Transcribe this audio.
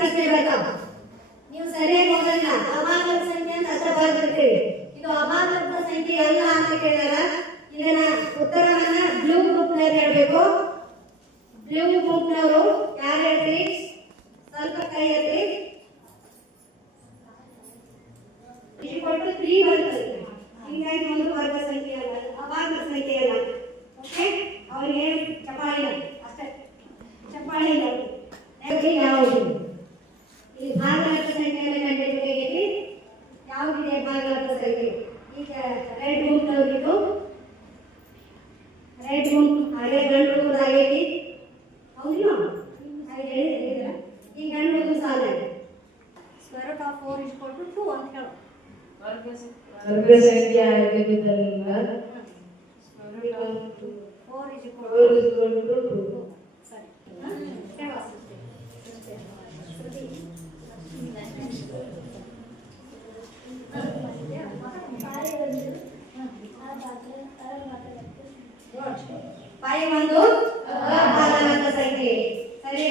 ಪ್ರಶ್ನೆ ಬರ್ತಾವ. ನೀವು ಸರಿಯಾಗಿ ಓದಲ್ಲ, ಅಭಾಗದ ಸಂಖ್ಯೆ ಅಂತ ಅಷ್ಟ ಬರ್ತಿರ್ತೀವಿ. ಇದು ಅಭಾಗದ ಸಂಖ್ಯೆ ಅಲ್ಲ ಅಂತ ಕೇಳಿದಾರ. ಇದನ್ನ ಉತ್ತರವನ್ನ ಬ್ಲೂ ಗ್ರೂಪ್ ನಲ್ಲಿ ಹೇಳ್ಬೇಕು. ಬ್ಲೂ ಗ್ರೂಪ್ ನವರು ಯಾರು ಹೇಳ್ತೀರಿ? ಸ್ವಲ್ಪ ಕೈ ಎತ್ತಿ. ಇಷ್ಟು 3 ಬರ್ತದೆ. ಹಿಂಗಾಗಿ ಒಂದು ವರ್ಗ ಸಂಖ್ಯೆ ಅಲ್ಲ, ಅಭಾಗದ ಸಂಖ್ಯೆ ಅಲ್ಲ. ಓಕೆ, ಅವ್ರಿಗೆ ಚಪಾಳಿ ಅಷ್ಟೇ, ಚಪಾಳಿ ಯಾವುದು ಈ ಭಾಗಲಬ್ಧ ಸಂಖ್ಯೆಯನ್ನು ಕಂಡುಹಿಡಿಯಬೇಕೈತಿ. ಯಾವುದಿದೆ ಭಾಗಲಬ್ಧ ಸಂಖ್ಯೆ? ಈಗ ರೆಡ್ ಗುಂಪಿನವ್ರಿಗೂ ರೆಡ್ ಗುಂಪು ಹಾಗೆ ಗಂಡು ಹುಡುಗರು ಆಗೈತಿ. ಹೌದಿಲ್ಲ? ಹಾಗೆ ಹೇಳಿದ್ರೆ ಈ ಗಂಡು ಹುಡುಗರು ಸಾಲ ಸ್ಕ್ವೇರ್ ಆಫ್ 4 = 2 ಅಂತ ಹೇಳೋ ವರ್ಗ ಸಂಖ್ಯೆ ಆಗಿದ್ದರಿಂದ 4 = 2. ಸರಿ, ಪೈ ಒಂದು ಭಾಗಲಬ್ಧ ಸಂಖ್ಯೆ. ಸರಿ,